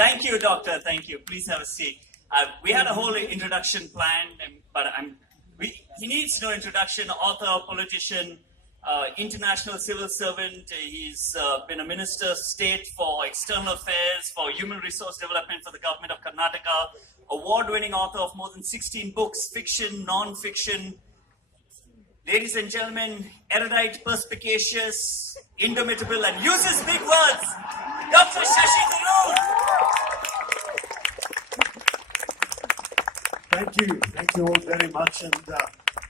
Thank you, Doctor. Thank you. Please have a seat. We had a whole introduction planned, but he needs no introduction. Author, politician, international civil servant. He's been a minister of state for external affairs, for human resource development for the government of Karnataka. Award-winning author of more than 16 books, fiction, non-fiction. Ladies and gentlemen, erudite, perspicacious, indomitable, and uses big words, Dr. Shashi Tharoor. Thank you all very much, and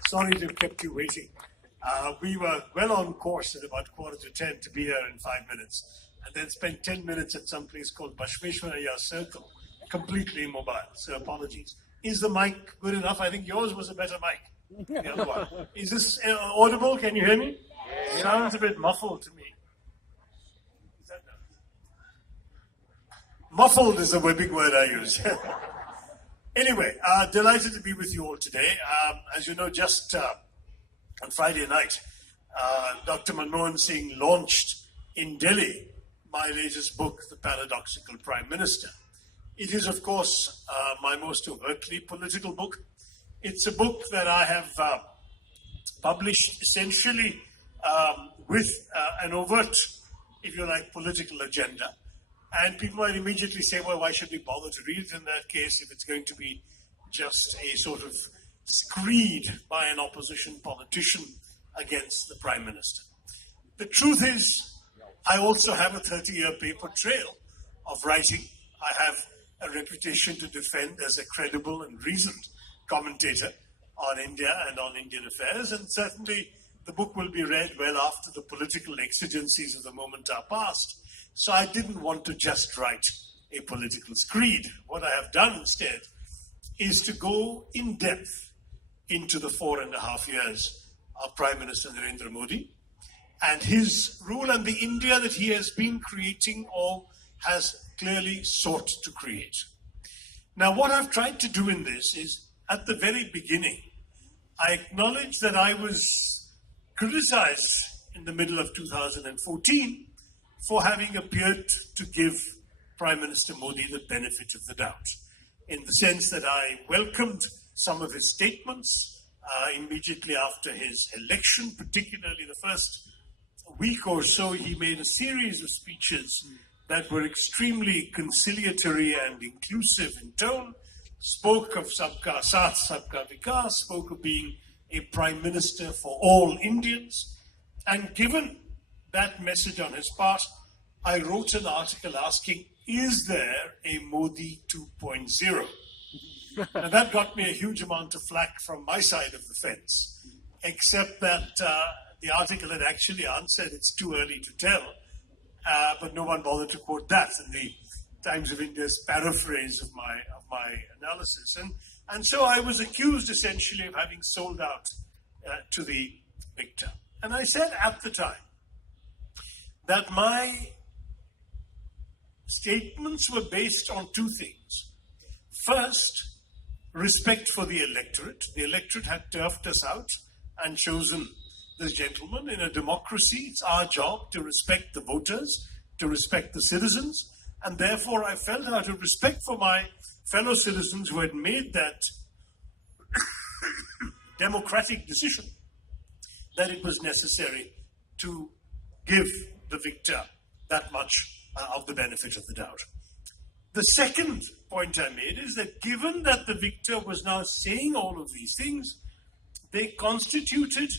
sorry to have kept you waiting. We were well on course at about 9:45 to be here in 5 minutes, and then spent 10 minutes at some place called Bashveshwaraya Circle, completely immobile, so apologies. Is the mic good enough? I think yours was a better mic. The other one. Is this audible? Can you hear me? Yeah. Sounds a bit muffled to me. Is that muffled is a big word I use. Anyway, delighted to be with you all today. As you know, just on Friday night, Dr. Manmohan Singh launched in Delhi my latest book, The Paradoxical Prime Minister. It is, of course, my most overtly political book. It's a book that I have published essentially with an overt, if you like, political agenda. And people might immediately say, well, why should we bother to read it in that case if it's going to be just a sort of screed by an opposition politician against the Prime Minister? The truth is, I also have a 30-year paper trail of writing. I have a reputation to defend as a credible and reasoned commentator on India and on Indian affairs, and certainly the book will be read well after the political exigencies of the moment are past. So I didn't want to just write a political screed. What I have done instead is to go in depth into the 4.5 years of Prime Minister Narendra Modi and his rule and the India that he has been creating or has clearly sought to create. Now, what I've tried to do in this is, at the very beginning, I acknowledge that I was criticized in the middle of 2014 for having appeared to give Prime Minister Modi the benefit of the doubt, in the sense that I welcomed some of his statements immediately after his election, particularly the first week or so. He made a series of speeches that were extremely conciliatory and inclusive in tone, spoke of Sabka Saath, Sabka Vikas, spoke of being a Prime Minister for all Indians. And given that message on his part, I wrote an article asking, is there a Modi 2.0? Now that got me a huge amount of flack from my side of the fence, except that the article had actually answered, it's too early to tell, but no one bothered to quote that in the Times of India's paraphrase of my analysis. And so I was accused essentially of having sold out to the victor. And I said at the time that my statements were based on two things. First, respect for the electorate. The electorate had turfed us out and chosen this gentleman. In a democracy, it's our job to respect the voters, to respect the citizens, and therefore I felt out of respect for my fellow citizens who had made that democratic decision that it was necessary to give the victor that much of the benefit of the doubt. The second point I made is that given that the victor was now saying all of these things, they constituted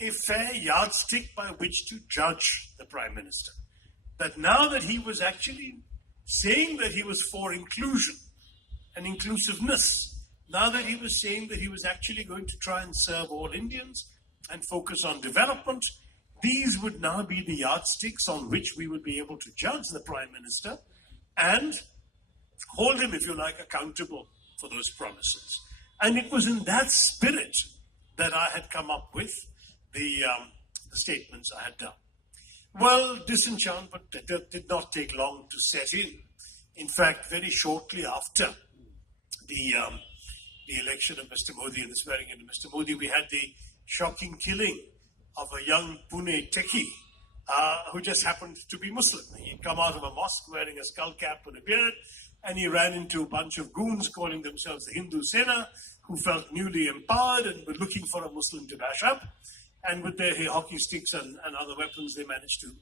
a fair yardstick by which to judge the Prime Minister. That now that he was actually saying that he was for inclusion and inclusiveness, now that he was saying that he was actually going to try and serve all Indians and focus on development, these would now be the yardsticks on which we would be able to judge the Prime Minister and hold him, if you like, accountable for those promises. And it was in that spirit that I had come up with the statements I had done. Well, disenchantment did not take long to set in. In fact, very shortly after the election of Mr. Modi and the swearing in of Mr. Modi, we had the shocking killing of a young Pune techie who just happened to be Muslim. He'd come out of a mosque wearing a skull cap and a beard, and he ran into a bunch of goons calling themselves the Hindu Sena, who felt newly empowered and were looking for a Muslim to bash up. And with their hockey sticks and other weapons, they managed to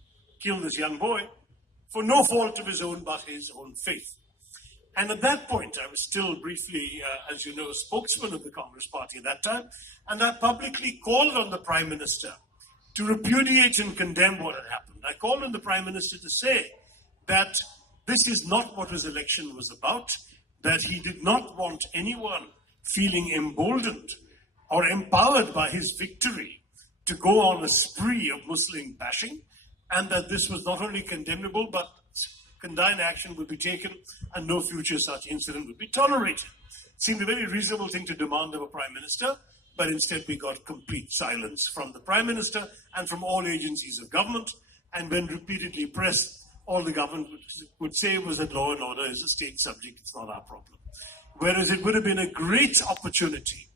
kill this young boy for no fault of his own but his own faith. And at that point, I was still briefly, as you know, a spokesman of the Congress Party at that time, and I publicly called on the Prime Minister to repudiate and condemn what had happened. I called on the Prime Minister to say that this is not what his election was about, that he did not want anyone feeling emboldened or empowered by his victory to go on a spree of Muslim bashing, and that this was not only condemnable, but condign action would be taken and no future such incident would be tolerated. It seemed a very reasonable thing to demand of a Prime Minister, but instead we got complete silence from the Prime Minister and from all agencies of government. And when repeatedly pressed, all the government would say was that law and order is a state subject, it's not our problem. Whereas it would have been a great opportunity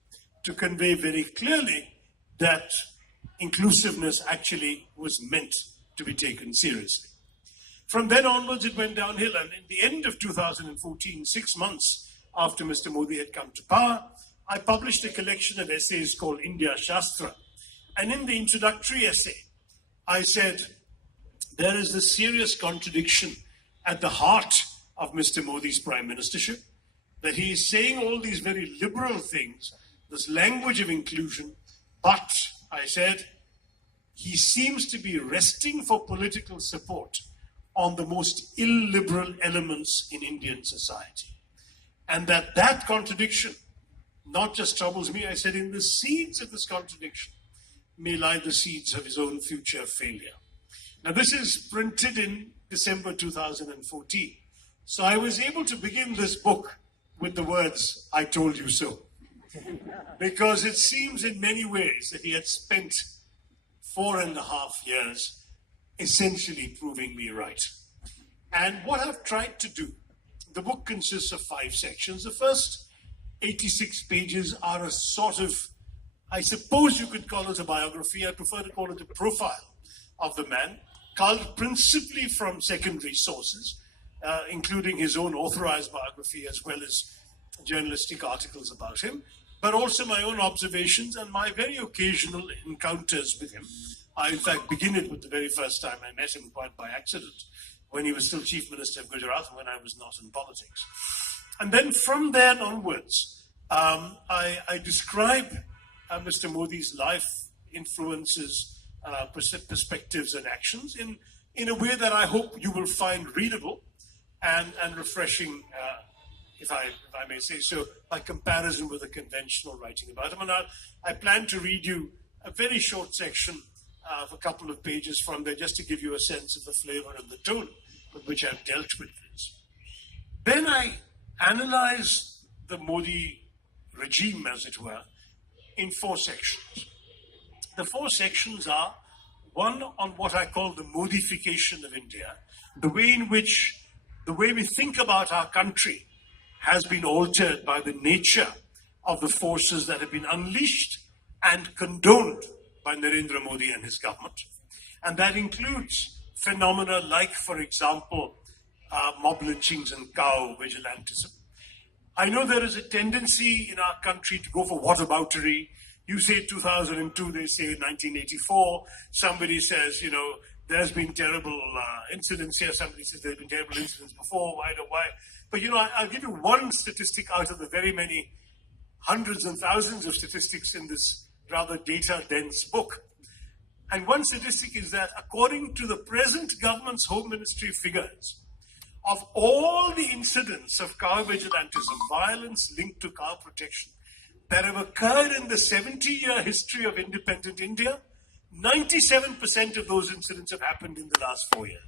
to convey very clearly that inclusiveness actually was meant to be taken seriously. From then onwards, it went downhill, and in the end of 2014, 6 months after Mr. Modi had come to power, I published a collection of essays called India Shastra. And in the introductory essay, I said, there is this serious contradiction at the heart of Mr. Modi's prime ministership, that he is saying all these very liberal things, this language of inclusion, but, I said, he seems to be resting for political support on the most illiberal elements in Indian society. And that contradiction not just troubles me, I said, in the seeds of this contradiction may lie the seeds of his own future failure. Now, this is printed in December 2014. So I was able to begin this book with the words, "I told you so." Because it seems in many ways that he had spent 4.5 years essentially proving me right. And what I've tried to do, the book consists of 5 sections. The first 86 pages are a sort of, I suppose you could call it a biography. I prefer to call it a profile of the man, culled principally from secondary sources, including his own authorized biography as well as journalistic articles about him, but also my own observations and my very occasional encounters with him. I, in fact, begin it with the very first time I met him, quite by accident, when he was still Chief Minister of Gujarat, when I was not in politics. And then from there onwards, I describe Mr. Modi's life, influences, perspectives and actions in a way that I hope you will find readable and refreshing, if I may say so, by comparison with the conventional writing about him. And I plan to read you a very short section of a couple of pages from there, just to give you a sense of the flavor and the tone with which I've dealt with this. Then I analyze the Modi regime, as it were, in 4 sections. The 4 sections are, one, on what I call the modification of India, the way in which the way we think about our country has been altered by the nature of the forces that have been unleashed and condoned by Narendra Modi and his government. And that includes phenomena like, for example, mob lynchings and cow vigilantism. I know there is a tendency in our country to go for whataboutery. You say 2002, they say 1984. Somebody says, there's been terrible incidents here. Somebody says there's been terrible incidents before. Why? But, I'll give you one statistic out of the very many hundreds and thousands of statistics in this rather data-dense book. And one statistic is that according to the present government's Home Ministry figures, of all the incidents of cow vigilantism, violence linked to cow protection, that have occurred in the 70-year history of independent India, 97% of those incidents have happened in the last 4 years.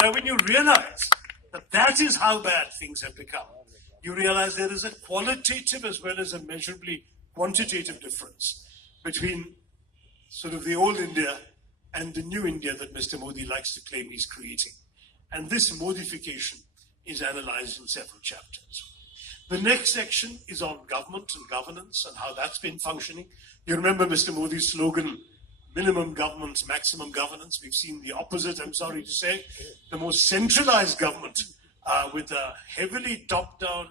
Now, when you realize that is how bad things have become, you realize there is a qualitative as well as a measurably quantitative difference between sort of the old India and the new India that Mr. Modi likes to claim he's creating. And this modification is analyzed in several chapters. The next section is on government and governance and how that's been functioning. You remember Mr. Modi's slogan, minimum government, maximum governance. We've seen the opposite, I'm sorry to say. The most centralized government with a heavily top-down,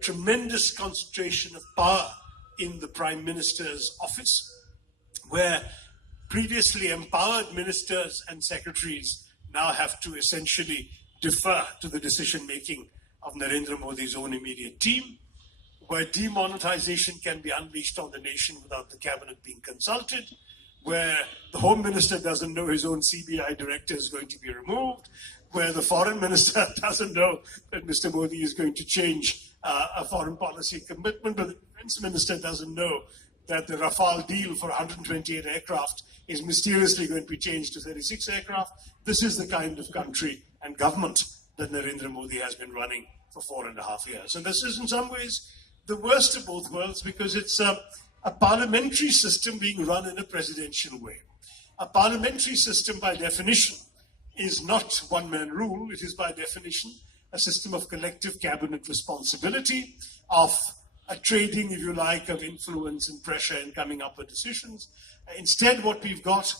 tremendous concentration of power in the Prime Minister's office, where previously empowered ministers and secretaries now have to essentially defer to the decision-making of Narendra Modi's own immediate team, where demonetization can be unleashed on the nation without the cabinet being consulted, where the Home Minister doesn't know his own CBI director is going to be removed, where the Foreign Minister doesn't know that Mr. Modi is going to change a foreign policy commitment, but the Defense Minister doesn't know that the Rafale deal for 128 aircraft is mysteriously going to be changed to 36 aircraft. This is the kind of country and government that Narendra Modi has been running for 4.5 years. And this is in some ways the worst of both worlds, because it's a parliamentary system being run in a presidential way. A parliamentary system, by definition, is not one-man rule. It is, by definition, a system of collective cabinet responsibility, of a trading, if you like, of influence and pressure in coming up with decisions. Instead, what we've got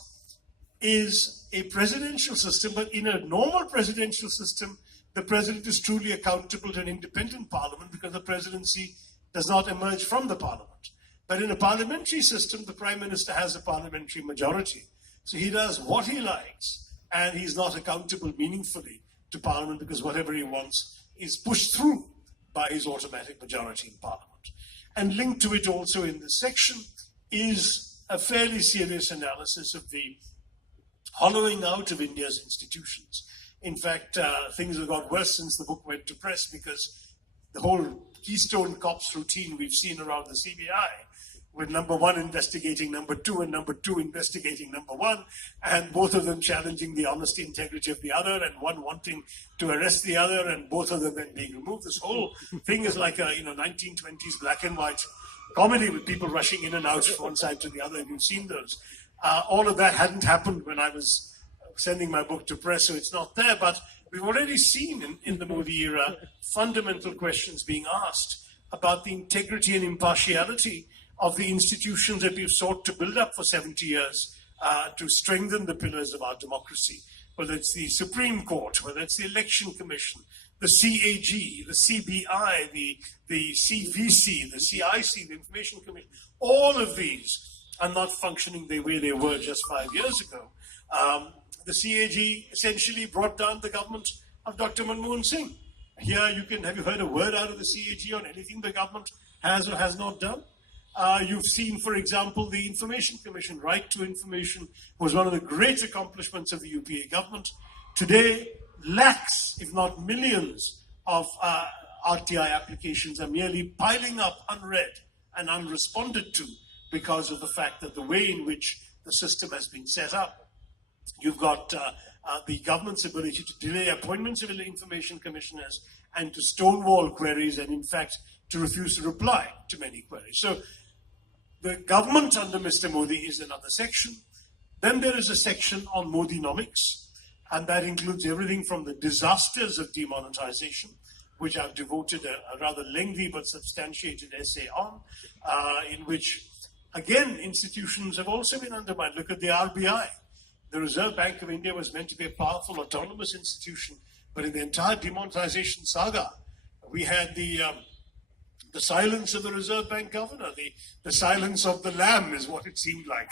is a presidential system, but in a normal presidential system, the president is truly accountable to an independent parliament because the presidency does not emerge from the parliament. But in a parliamentary system, the prime minister has a parliamentary majority. So he does what he likes, and he's not accountable meaningfully to parliament because whatever he wants is pushed through by his automatic majority in parliament. And linked to it also in this section is a fairly serious analysis of the hollowing out of India's institutions. In fact, things have got worse since the book went to press, because the whole Keystone Cops routine we've seen around the CBI, with number one investigating number two and number two investigating number one, and both of them challenging the honesty, integrity of the other, and one wanting to arrest the other, and both of them then being removed. This whole thing is like a 1920s black and white comedy with people rushing in and out from one side to the other. If you've seen those, all of that hadn't happened when I was sending my book to press, so it's not there. But we've already seen in the Modi era fundamental questions being asked about the integrity and impartiality of the institutions that we've sought to build up for 70 years to strengthen the pillars of our democracy, whether it's the Supreme Court, whether it's the Election Commission, the CAG, the CBI, the CVC, the CIC, the Information Commission. All of these are not functioning the way they were just 5 years ago. The CAG essentially brought down the government of Dr. Manmohan Singh. Here have you heard a word out of the CAG on anything the government has or has not done? You've seen, for example, the Information Commission. Right to information was one of the great accomplishments of the UPA government. Today, lakhs, if not millions, of RTI applications are merely piling up unread and unresponded to because of the fact that the way in which the system has been set up. You've got the government's ability to delay appointments of information commissioners and to stonewall queries, and in fact to refuse to reply to many queries. So the government under Mr. Modi is another section. Then there is a section on Modinomics, and that includes everything from the disasters of demonetization, which I've devoted a rather lengthy but substantiated essay on, in which, again, institutions have also been undermined. Look at the RBI. The Reserve Bank of India was meant to be a powerful autonomous institution, but in the entire demonetization saga, we had the silence of the Reserve Bank governor, the silence of the lamb is what it seemed like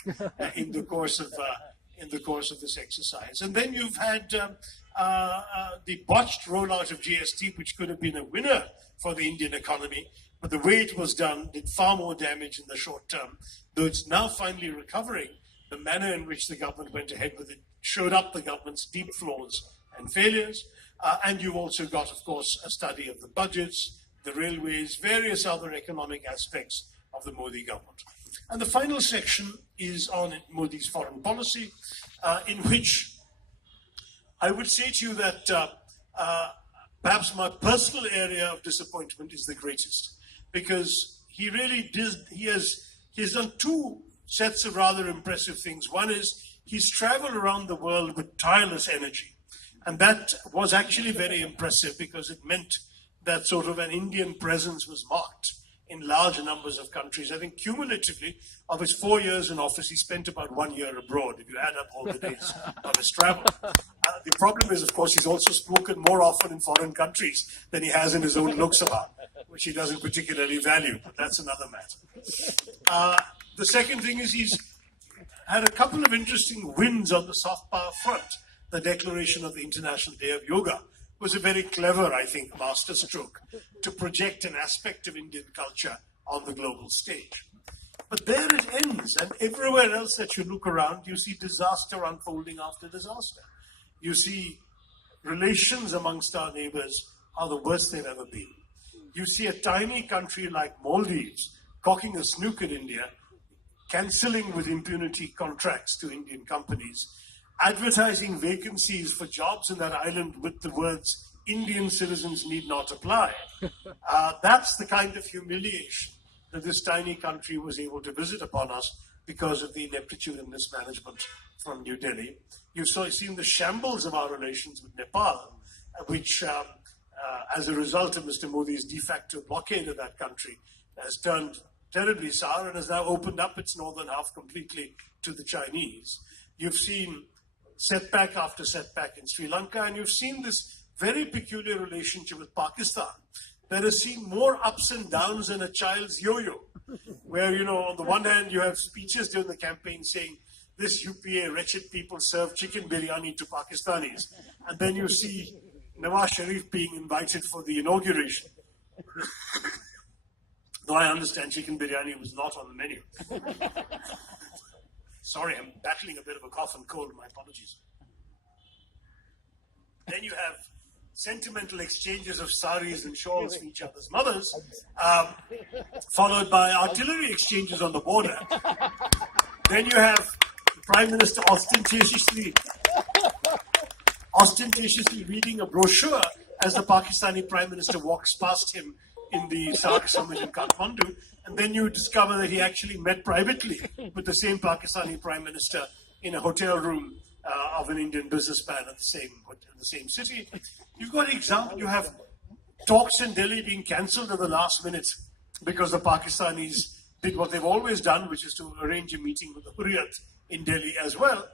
in the course of this exercise. And then you've had the botched rollout of GST, which could have been a winner for the Indian economy, but the way it was done did far more damage in the short term. Though it's now finally recovering, the manner in which the government went ahead with it showed up the government's deep flaws and failures. And you've also got, of course, a study of the budgets, the railways, various other economic aspects of the Modi government. And the final section is on Modi's foreign policy, in which I would say to you that perhaps my personal area of disappointment is the greatest, because he has done two sets of rather impressive things. One is he's traveled around the world with tireless energy, and that was actually very impressive because it meant that sort of an Indian presence was marked in large numbers of countries. I think cumulatively, of his 4 years in office, he spent about 1 year abroad, if you add up all the days of his travel. The problem is, of course, he's also spoken more often in foreign countries than he has in his own Lok Sabha, which he doesn't particularly value, but that's another matter. The second thing is he's had a couple of interesting wins on the soft power front. The declaration of the International Day of Yoga was a very clever, I think, masterstroke to project an aspect of Indian culture on the global stage. But there it ends, and everywhere else that you look around, you see disaster unfolding after disaster. You see relations amongst our neighbors are the worst they've ever been. You see a tiny country like Maldives cocking a snook at India, cancelling with impunity contracts to Indian companies, advertising vacancies for jobs in that island with the words, Indian citizens need not apply. That's the kind of humiliation that this tiny country was able to visit upon us because of the ineptitude and mismanagement from New Delhi. You've seen the shambles of our relations with Nepal, which, as a result of Mr. Modi's de facto blockade of that country, has turned terribly sour and has now opened up its northern half completely to the Chinese. You've seen setback after setback in Sri Lanka, and you've seen this very peculiar relationship with Pakistan that has seen more ups and downs than a child's yo-yo, where, on the one hand, you have speeches during the campaign saying, this UPA wretched people serve chicken biryani to Pakistanis, and then you see Nawaz Sharif being invited for the inauguration. Though I understand chicken biryani was not on the menu. Sorry, I'm battling a bit of a cough and cold. My apologies. Then you have sentimental exchanges of saris and shawls for each other's mothers, followed by artillery exchanges on the border. Then you have the Prime Minister ostentatiously reading a brochure as the Pakistani Prime Minister walks past him in the SAARC summit in Kathmandu, and then you discover that he actually met privately with the same Pakistani Prime Minister in a hotel room of an Indian businessman at the same city. You have talks in Delhi being cancelled at the last minute because the Pakistanis did what they've always done, which is to arrange a meeting with the Hurriyat in Delhi as well,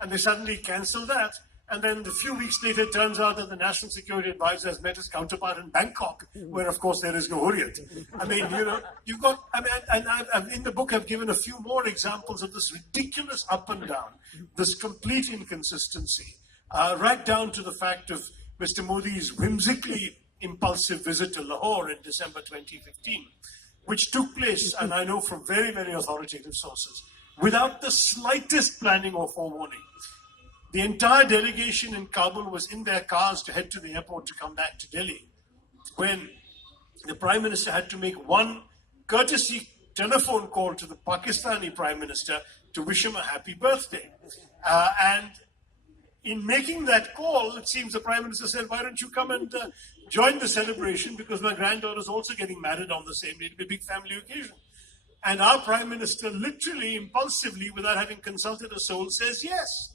and they suddenly cancelled that. And then a few weeks later, it turns out that the National Security Advisor has met his counterpart in Bangkok, where, of course, there is no Hurriyat. I mean, in the book, I've given a few more examples of this ridiculous up and down, this complete inconsistency, right down to the fact of Mr. Modi's whimsically impulsive visit to Lahore in December 2015, which took place, and I know from very, very authoritative sources, without the slightest planning or forewarning. The entire delegation in Kabul was in their cars to head to the airport to come back to Delhi, when the Prime Minister had to make one courtesy telephone call to the Pakistani Prime Minister to wish him a happy birthday. And in making that call, it seems the Prime Minister said, why don't you come and join the celebration, because my granddaughter is also getting married on the same day. It'll be a big family occasion. And our Prime Minister literally, impulsively, without having consulted a soul, says yes.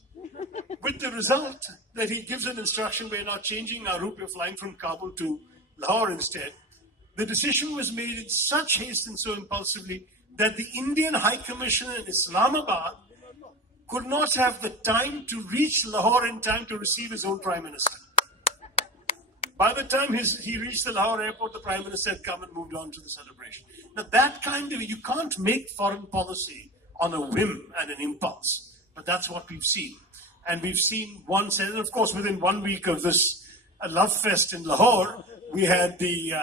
With the result that he gives an instruction, we're now changing our route, we're flying from Kabul to Lahore instead. The decision was made in such haste and so impulsively that the Indian High Commissioner in Islamabad could not have the time to reach Lahore in time to receive his own Prime Minister. By the time he reached the Lahore airport, the Prime Minister had come and moved on to the celebration. Now that you can't make foreign policy on a whim and an impulse, but that's what we've seen. And we've seen and of course, within 1 week of this love fest in Lahore, we had the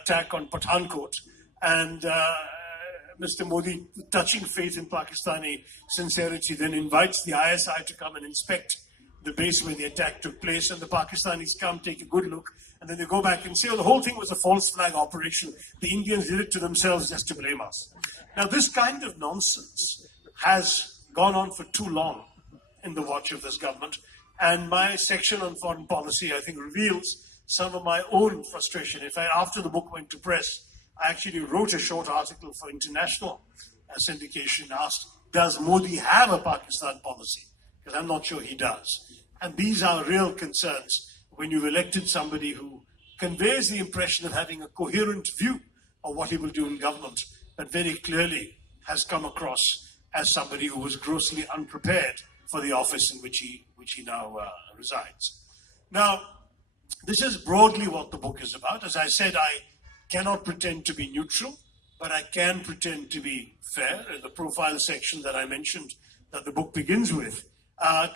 attack on Pathankot, and Mr. Modi, touching faith in Pakistani sincerity, then invites the ISI to come and inspect the base where the attack took place, and the Pakistanis come, take a good look, and then they go back and say, oh, the whole thing was a false flag operation. The Indians did it to themselves just to blame us. Now, this kind of nonsense has gone on for too long in the watch of this government, and my section on foreign policy, I think, reveals some of my own frustration. In fact, after the book went to press, I actually wrote a short article for international syndication, asked, does Modi have a Pakistan policy? Because I'm not sure he does. And these are real concerns when you've elected somebody who conveys the impression of having a coherent view or what he will do in government, but very clearly has come across as somebody who was grossly unprepared for the office in which he now resides. Now, this is broadly what the book is about. As I said, I cannot pretend to be neutral, but I can pretend to be fair. The profile section that I mentioned that the book begins with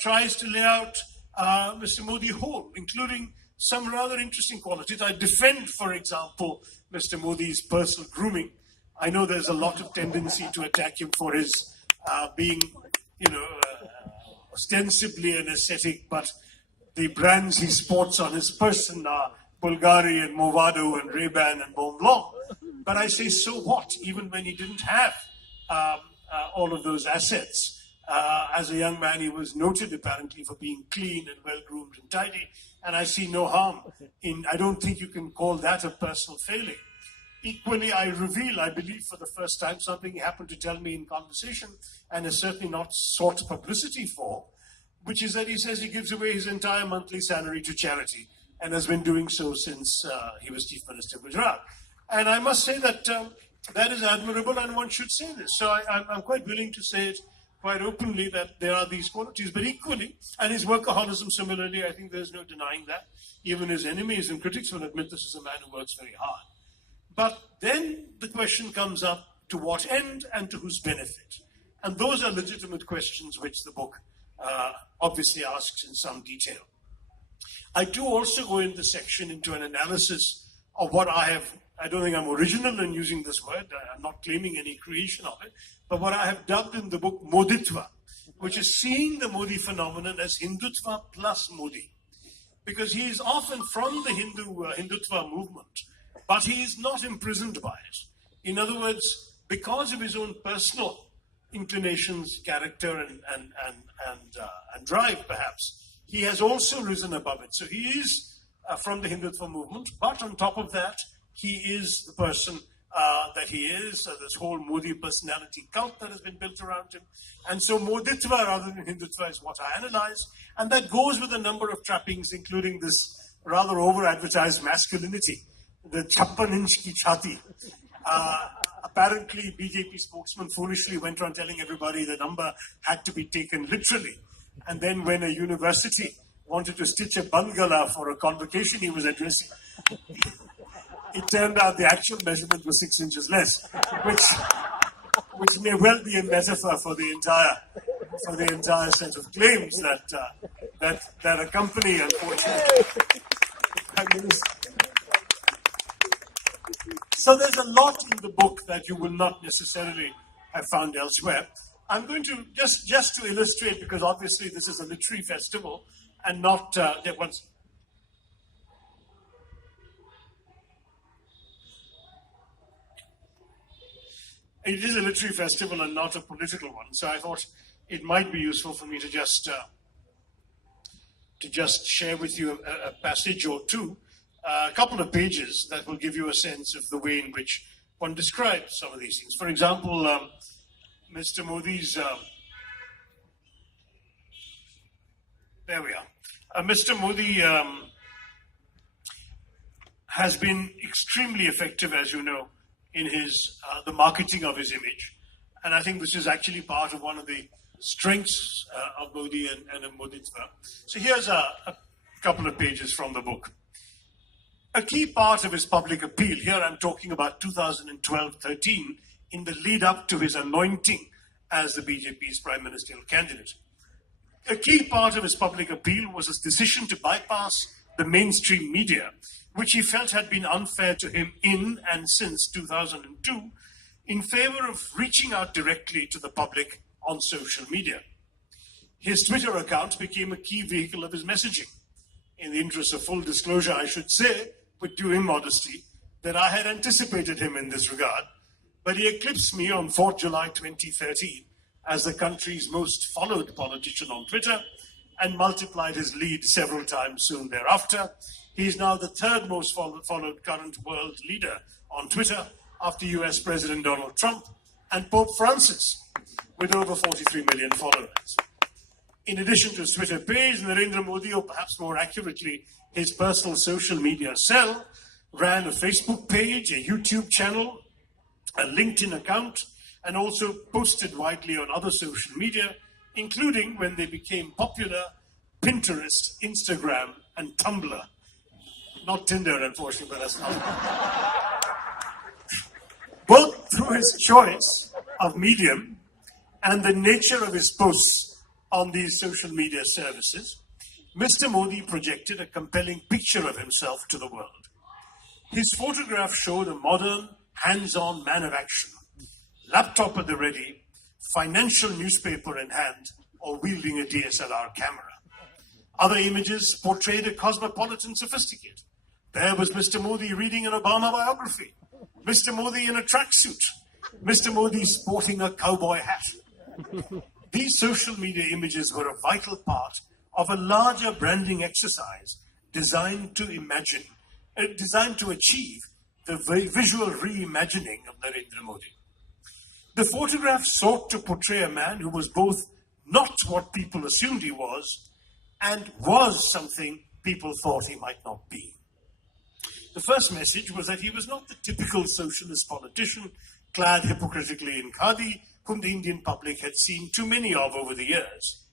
tries to lay out Mr. Modi whole, including some rather interesting qualities. I defend, for example, Mr. Modi's personal grooming. I know there's a lot of tendency to attack him for his being, ostensibly an ascetic, but the brands he sports on his person are Bulgari and Movado and Ray-Ban and Mont Blanc. But I say, so what? Even when he didn't have all of those assets. As a young man, he was noted apparently for being clean and well-groomed and tidy. And I see no harm I don't think you can call that a personal failing. Equally, I reveal, I believe for the first time, something he happened to tell me in conversation and has certainly not sought publicity for, which is that he says he gives away his entire monthly salary to charity and has been doing so since he was Chief Minister of Gujarat. And I must say that that is admirable, and one should say this. So I'm quite willing to say it quite openly that there are these qualities, but equally, and his workaholism similarly, I think there's no denying that. Even his enemies and critics will admit this is a man who works very hard. But then the question comes up, to what end and to whose benefit? And those are legitimate questions which the book obviously asks in some detail. I do also go in the section into an analysis of what I don't think I'm original in using this word, I'm not claiming any creation of it, but what I have dubbed in the book Moditva, which is seeing the Modi phenomenon as Hindutva plus Modi. Because he is often from the Hindutva movement, but he is not imprisoned by it. In other words, because of his own personal inclinations, character, and drive, perhaps, he has also risen above it. So he is from the Hindutva movement, but on top of that, he is the person that he is, this whole Modi personality cult that has been built around him. And so Moditva rather than Hindutva is what I analyze. And that goes with a number of trappings, including this rather over-advertised masculinity, the 56-inch ki chhati. Apparently, BJP spokesman foolishly went on telling everybody the number had to be taken literally. And then when a university wanted to stitch a bangala for a convocation he was addressing, it turned out the actual measurement was 6 inches less, which may well be a metaphor for the entire set of claims that accompany, unfortunately. So there's a lot in the book that you will not necessarily have found elsewhere. I'm going to just to illustrate, because obviously this is a literary festival and not It is a literary festival and not a political one, so I thought it might be useful for me to just share with you a passage or two, a couple of pages that will give you a sense of the way in which one describes some of these things. For example, Mr. Modi's, there we are. Mr. Modi has been extremely effective, as you know, in the marketing of his image. And I think this is actually part of one of the strengths of Modi and of Moditva. So here's a couple of pages from the book. A key part of his public appeal, here I'm talking about 2012-13, in the lead up to his anointing as the BJP's prime ministerial candidate. A key part of his public appeal was his decision to bypass the mainstream media, which he felt had been unfair to him in and since 2002, in favor of reaching out directly to the public on social media. His Twitter account became a key vehicle of his messaging. In the interest of full disclosure, I should say, with due immodesty, that I had anticipated him in this regard, but he eclipsed me on 4th July 2013 as the country's most followed politician on Twitter and multiplied his lead several times soon thereafter. He is now the third most followed current world leader on Twitter after US President Donald Trump and Pope Francis, with over 43 million followers. In addition to his Twitter page, Narendra Modi, or perhaps more accurately, his personal social media cell, ran a Facebook page, a YouTube channel, a LinkedIn account, and also posted widely on other social media, including, when they became popular, Pinterest, Instagram, and Tumblr. Not Tinder, unfortunately, but that's not. Both through his choice of medium and the nature of his posts on these social media services, Mr. Modi projected a compelling picture of himself to the world. His photograph showed a modern, hands-on man of action, laptop at the ready, financial newspaper in hand, or wielding a DSLR camera. Other images portrayed a cosmopolitan sophisticate. There was Mr. Modi reading an Obama biography, Mr. Modi in a tracksuit, Mr. Modi sporting a cowboy hat. These social media images were a vital part of a larger branding exercise designed to achieve the visual reimagining of Narendra Modi. The photograph sought to portray a man who was both not what people assumed he was and was something people thought he might not be. The first message was that he was not the typical socialist politician clad hypocritically in khadi, whom the Indian public had seen too many of over the years,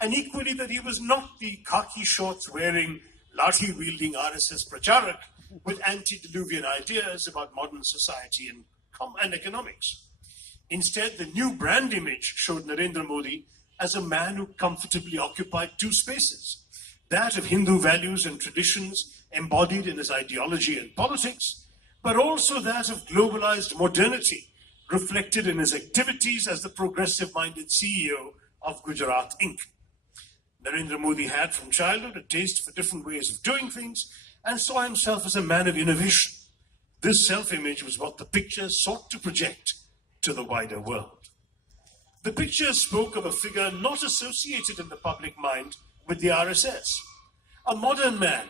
and equally that he was not the khaki shorts wearing, lathi wielding RSS pracharak with antediluvian ideas about modern society and economics. Instead, the new brand image showed Narendra Modi as a man who comfortably occupied two spaces, that of Hindu values and traditions embodied in his ideology and politics, but also that of globalized modernity reflected in his activities as the progressive-minded CEO of Gujarat Inc. Narendra Modi had from childhood a taste for different ways of doing things and saw himself as a man of innovation. This self-image was what the picture sought to project to the wider world. The picture spoke of a figure not associated in the public mind with the RSS, a modern man,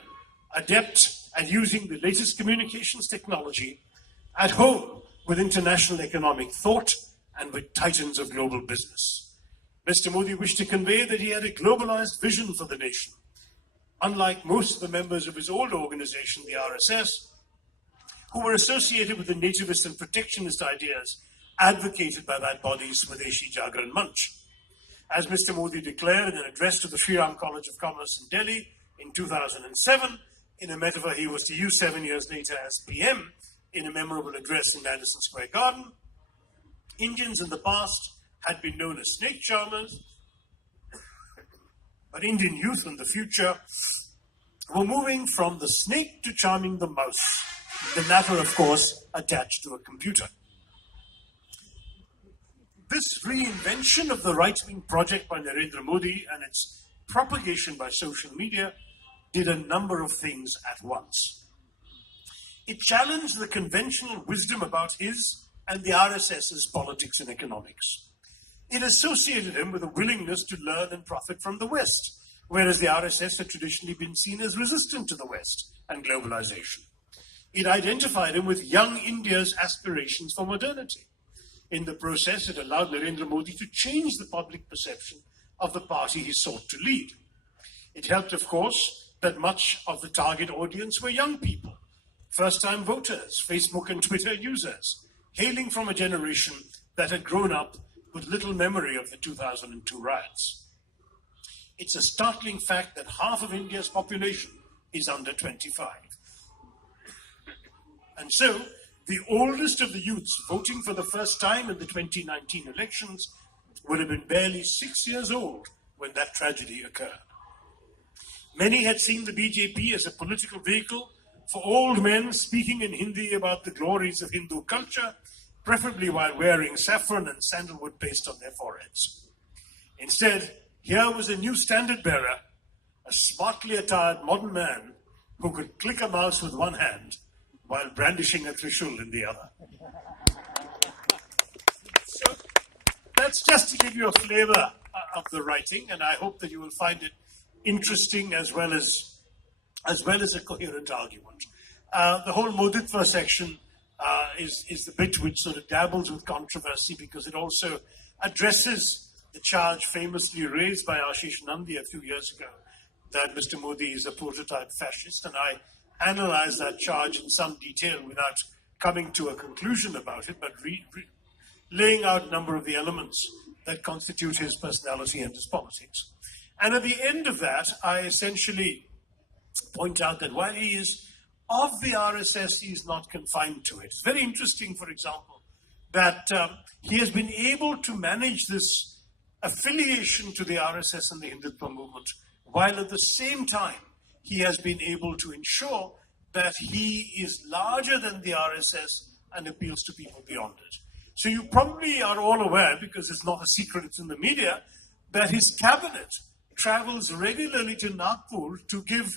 adept at using the latest communications technology, at home with international economic thought and with titans of global business. Mr. Modi wished to convey that he had a globalized vision for the nation. Unlike most of the members of his old organization, the RSS, who were associated with the nativist and protectionist ideas advocated by that body's Swadeshi Jagran Manch. As Mr. Modi declared in an address to the Sri Ram College of Commerce in Delhi in 2007, in a metaphor he was to use 7 years later as PM in a memorable address in Madison Square Garden, Indians in the past had been known as snake charmers, but Indian youth in the future were moving from the snake to charming the mouse, the latter, of course, attached to a computer. This reinvention of the right-wing project by Narendra Modi and its propagation by social media did a number of things at once. It challenged the conventional wisdom about his and the RSS's politics and economics. It associated him with a willingness to learn and profit from the West, whereas the RSS had traditionally been seen as resistant to the West and globalization. It identified him with young India's aspirations for modernity. In the process, it allowed Narendra Modi to change the public perception of the party he sought to lead. It helped, of course, that much of the target audience were young people, first-time voters, Facebook and Twitter users, hailing from a generation that had grown up with little memory of the 2002 riots. It's a startling fact that half of India's population is under 25. And so, the oldest of the youths voting for the first time in the 2019 elections would have been barely 6 years old when that tragedy occurred. Many had seen the BJP as a political vehicle for old men speaking in Hindi about the glories of Hindu culture, preferably while wearing saffron and sandalwood paste on their foreheads. Instead, here was a new standard bearer, a smartly attired modern man who could click a mouse with one hand while brandishing a trishul in the other. So that's just to give you a flavor of the writing, and I hope that you will find it interesting as well as a coherent argument. The whole Moditva section is the bit which sort of dabbles with controversy because it also addresses the charge famously raised by Ashish Nandi a few years ago that Mr. Modi is a prototype fascist, and I analyze that charge in some detail without coming to a conclusion about it, but laying out a number of the elements that constitute his personality and his politics. And at the end of that, I essentially point out that while he is of the RSS, he is not confined to it. It's very interesting, for example, that he has been able to manage this affiliation to the RSS and the Hindutva movement, while at the same time, he has been able to ensure that he is larger than the RSS and appeals to people beyond it. So you probably are all aware, because it's not a secret, it's in the media, that his cabinet travels regularly to Nagpur to give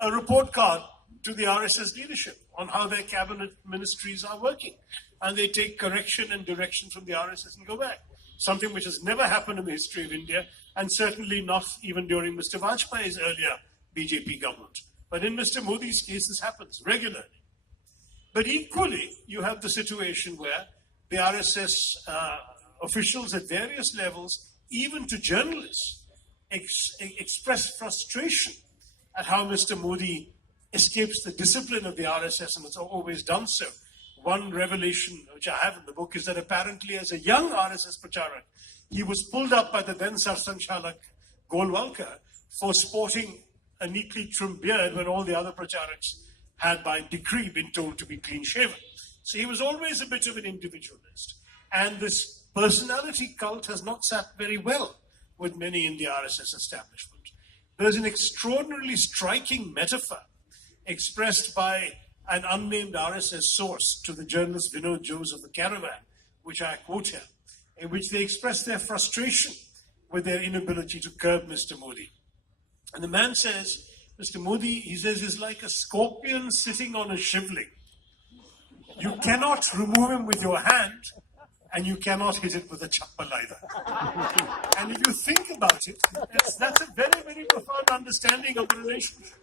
a report card to the RSS leadership on how their cabinet ministries are working. And they take correction and direction from the RSS and go back. Something which has never happened in the history of India, and certainly not even during Mr. Vajpayee's earlier BJP government. But in Mr. Modi's case, this happens regularly. But equally, you have the situation where the RSS officials at various levels, even to journalists, express frustration at how Mr. Modi escapes the discipline of the RSS, and has always done so. One revelation which I have in the book is that apparently as a young RSS pracharak, he was pulled up by the then Sarsanchalak Golwalkar for sporting a neatly trimmed beard when all the other pracharaks had by decree been told to be clean shaven. So he was always a bit of an individualist. And this personality cult has not sat very well with many in the RSS establishment. There's an extraordinarily striking metaphor expressed by an unnamed RSS source to the journalist Vinod Jose of the Caravan, which I quote here, in which they express their frustration with their inability to curb Mr. Modi. And the man says, Mr. Modi, he says, is like a scorpion sitting on a shivling. You cannot remove him with your hand, and you cannot hit it with a chappal either. And if you think about it, that's a very, very profound understanding of the relationship.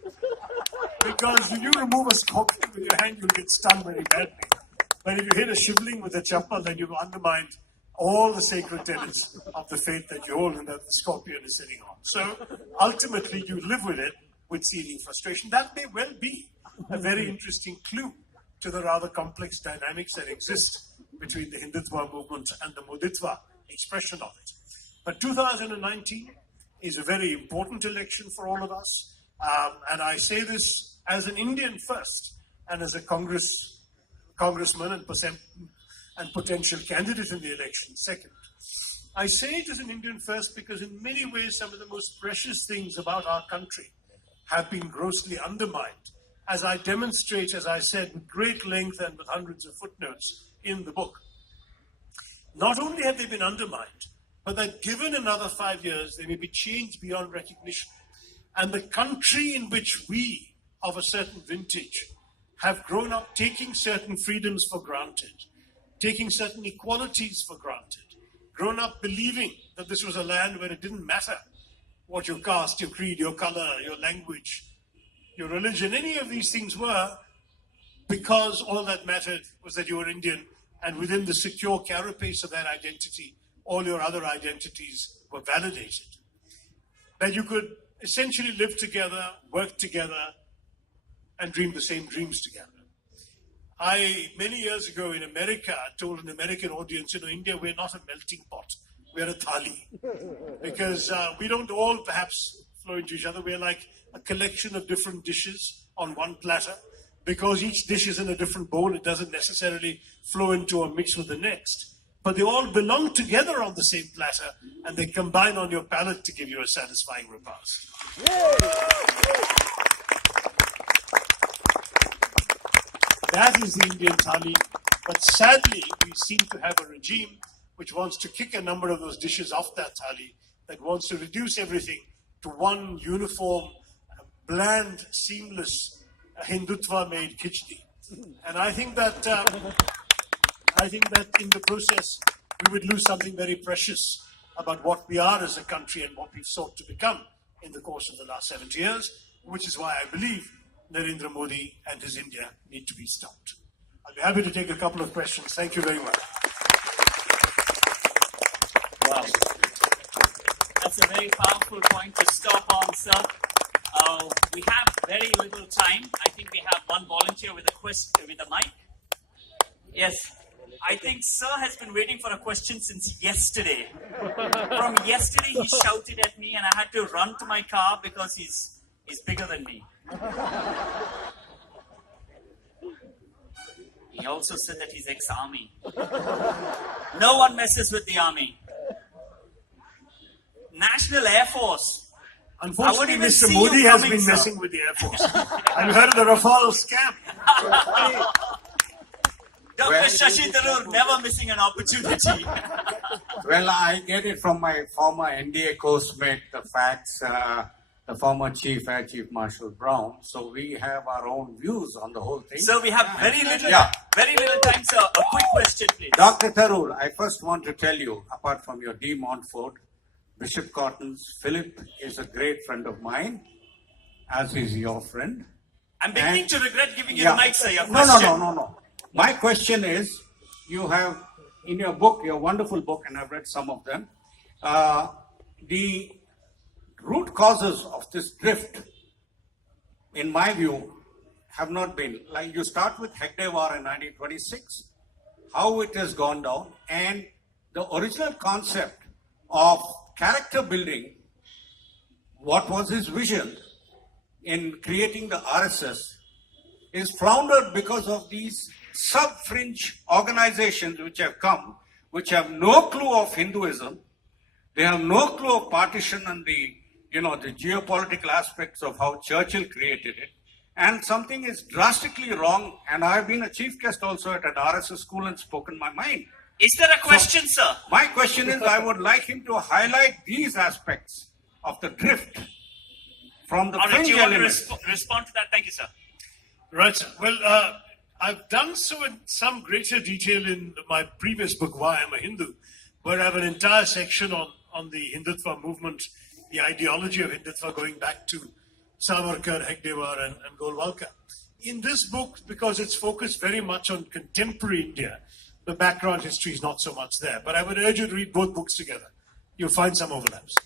Because if you remove a scorpion with your hand, you'll get stung very badly. But if you hit a shivling with a chappal, then you've undermined all the sacred tenets of the faith that you hold and that the scorpion is sitting on. So ultimately, you live with it with seething frustration. That may well be a very interesting clue to the rather complex dynamics that exist between the Hindutva movement and the Moditva expression of it. But 2019 is a very important election for all of us. And I say this as an Indian first, and as a congressman and potential candidate in the election second. I say it as an Indian first because in many ways some of the most precious things about our country have been grossly undermined, as I demonstrate, as I said, with great length and with hundreds of footnotes in the book. Not only have they been undermined, but that given another 5 years, they may be changed beyond recognition. And the country in which we, of a certain vintage, have grown up taking certain freedoms for granted, taking certain equalities for granted, grown up believing that this was a land where it didn't matter what your caste, your creed, your color, your language, your religion, any of these things were, because all that mattered was that you were Indian, and within the secure carapace of that identity, all your other identities were validated. That you could essentially live together, work together, and dream the same dreams together. I, many years ago in America, told an American audience, India, we're not a melting pot, we're a thali. Because we don't all perhaps flow into each other, we're like a collection of different dishes on one platter. Because each dish is in a different bowl, it doesn't necessarily flow into or mix with the next. But they all belong together on the same platter, and they combine on your palate to give you a satisfying repast. That is the Indian thali, but sadly, we seem to have a regime which wants to kick a number of those dishes off that thali, that wants to reduce everything to one uniform, bland, seamless, Hindutva-made khichdi. And I think that in the process, we would lose something very precious about what we are as a country and what we've sought to become in the course of the last 70 years, which is why I believe Narendra Modi and his India need to be stopped. I'll be happy to take a couple of questions. Thank you very much. Wow. That's a very powerful point to stop on, sir. We have very little time. I think we have one volunteer with a mic. Yes. I think Sir has been waiting for a question since yesterday. From yesterday, he shouted at me, and I had to run to my car because he's bigger than me. He also said that he's ex-army. No one messes with the army. National Air Force. Unfortunately, Mr. Modi has been messing with the Air Force. Have you heard of the Rafale scam? Dr. Shashi Tharoor never missing an opportunity. Well, I get it from my former NDA coursemate, the facts, the former Chief Air Chief Marshal Brown. So we have our own views on the whole thing. So we have very little time, sir. A quick question, please. Dr. Tharoor, I first want to tell you, apart from your D. Montfort, Bishop Cotton's Philip is a great friend of mine, as is your friend. I'm beginning to regret giving you the mic, sir. Your question. No. My question is, you have in your book, your wonderful book, and I've read some of them, the root causes of this drift, in my view, have not been, like you start with Hegdewar in 1926, how it has gone down, and the original concept of character building, what was his vision in creating the RSS, is floundered because of these sub-fringe organizations which have come, which have no clue of Hinduism, they have no clue of partition and the geopolitical aspects of how Churchill created it, and something is drastically wrong, and I have been a chief guest also at an RSS school and spoken my mind. Is there a question, sir? My question is, I would like him to highlight these aspects of the drift from the fringe do you want to elements. respond to that? Thank you, sir. Right, sir. Well, I've done so in some greater detail in my previous book, Why I'm a Hindu, where I have an entire section on the Hindutva movement, the ideology of Hindutva going back to Savarkar, Hegdewar, and Golwalkar. In this book, because it's focused very much on contemporary India, the background history is not so much there. But I would urge you to read both books together. You'll find some overlaps.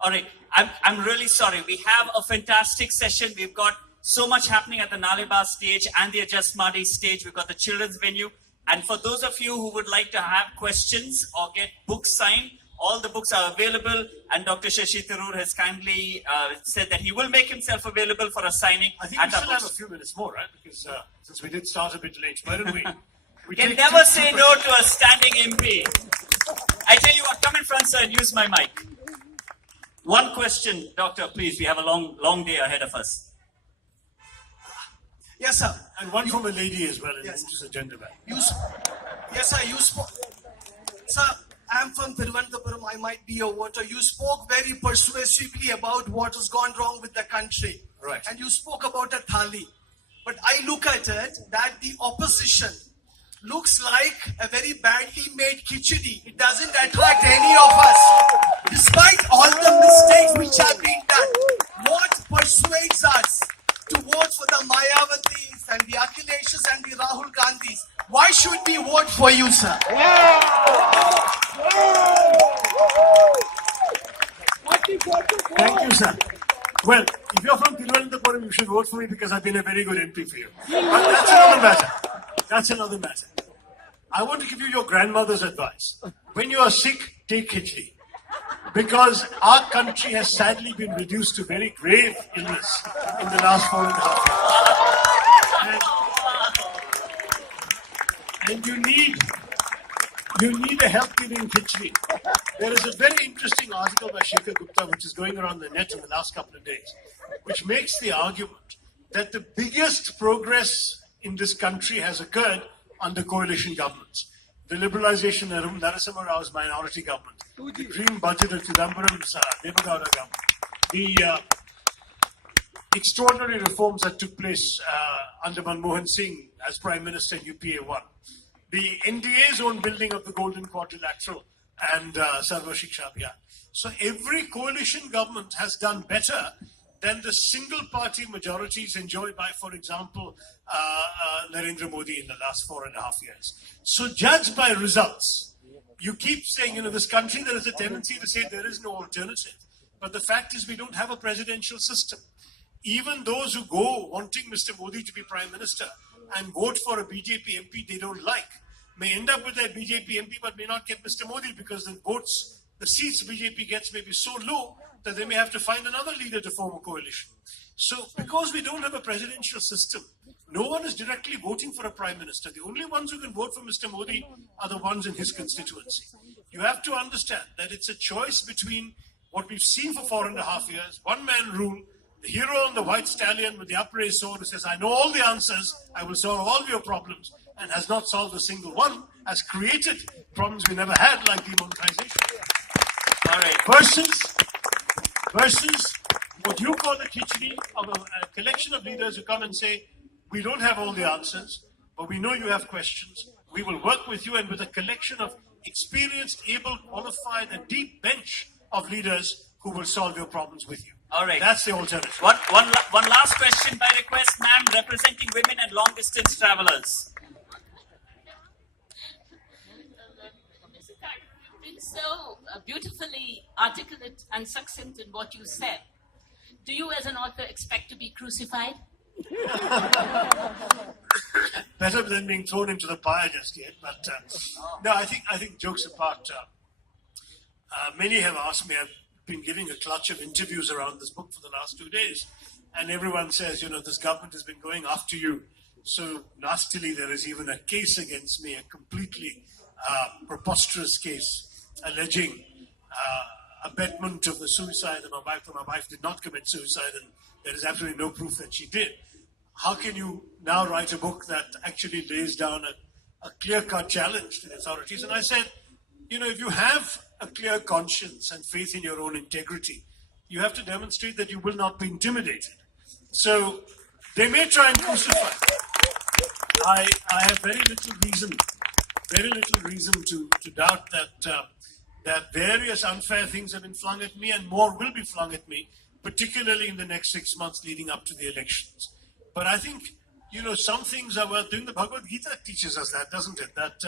All right. I'm really sorry. We have a fantastic session. We've got so much happening at the Naleba stage and the Ajasmadi stage. We've got the children's venue. And for those of you who would like to have questions or get books signed, all the books are available. And Dr. Shashi Tharoor has kindly said that he will make himself available for a signing. I think we still have a few minutes more, right? Because since we did start a bit late, why don't we... You can never say no to a standing MP. I tell you what, come in front, sir, and use my mic. One question, Doctor, please. We have a long day ahead of us. Yes, sir. And one from a lady as well, in the interest of gender balance. Yes, sir. You spoke. Sir, I'm from Thiruvananthapuram. I might be your voter. You spoke very persuasively about what has gone wrong with the country. Right. And you spoke about a thali. But I look at it that the opposition looks like a very badly made khichdi. It doesn't attract any of us. Despite all the mistakes which have been done, what persuades us to vote for the Mayavatis and the Akhileshas and the Rahul Gandhis? Why should we vote for you, sir? Thank you, sir. Well, if you're from Thiruvananthapuram, you should vote for me because I've been a very good MP for you. But that's another matter. That's another matter. I want to give you your grandmother's advice. When you are sick, take khichdi. Because our country has sadly been reduced to very grave illness in the last 4.5 years. And you need a help-giving khichdi. There is a very interesting article by Shekhar Gupta which is going around the net in the last couple of days, which makes the argument that the biggest progress in this country has occurred under coalition governments. The liberalization of Narasimha Rao's minority government, the dream budget of Chidambaram's Devagowda government, the extraordinary reforms that took place under Manmohan Singh as Prime Minister in UPA 1, the NDA's own building of the Golden Quadrilateral and Sarva Shiksha Abhiyan. So every coalition government has done better than the single party majorities enjoyed by, for example, Narendra Modi in the last 4.5 years. So judged by results, you keep saying, this country, there is a tendency to say there is no alternative. But the fact is we don't have a presidential system. Even those who go wanting Mr. Modi to be Prime Minister and vote for a BJP MP they don't like may end up with their BJP MP but may not get Mr. Modi because the votes, the seats BJP gets may be so low that they may have to find another leader to form a coalition. So because we don't have a presidential system, no one is directly voting for a Prime Minister. The only ones who can vote for Mr. Modi are the ones in his constituency. You have to understand that it's a choice between what we've seen for 4.5 years, one-man rule, the hero on the white stallion with the upraised sword who says, I know all the answers, I will solve all your problems, and has not solved a single one, has created problems we never had like demonetization. All right. Versus what you call the khichdi of a collection of leaders who come and say, we don't have all the answers, but we know you have questions. We will work with you, and with a collection of experienced, able, qualified, and deep bench of leaders who will solve your problems with you. All right. That's the alternative. One last question by request, ma'am, representing women and long distance travelers. Mr. Tharoor, you've been so beautifully articulate and succinct in what you said. Do you, as an author, expect to be crucified? Better than being thrown into the fire just yet. But no, I think jokes apart. Many have asked me. I've been giving a clutch of interviews around this book for the last 2 days, and everyone says, this government has been going after you so nastily. There is even a case against me, a completely preposterous case alleging abetment of the suicide of my wife. But my wife did not commit suicide, and there is absolutely no proof that she did. How can you now write a book that actually lays down a clear-cut challenge to the authorities? And I said, if you have a clear conscience and faith in your own integrity, you have to demonstrate that you will not be intimidated. So they may try and crucify. I have very little reason to doubt that various unfair things have been flung at me, and more will be flung at me, particularly in the next 6 months leading up to the elections. But I think, some things are worth doing. The Bhagavad Gita teaches us that, doesn't it? That,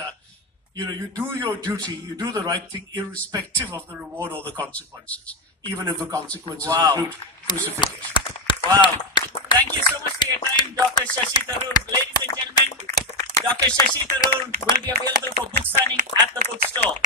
you do your duty, you do the right thing, irrespective of the reward or the consequences, even if the consequences include crucifixion. Wow. Thank you so much for your time, Dr. Shashi Tharoor. Ladies and gentlemen, Dr. Shashi Tharoor will be available for book signing at the bookstore.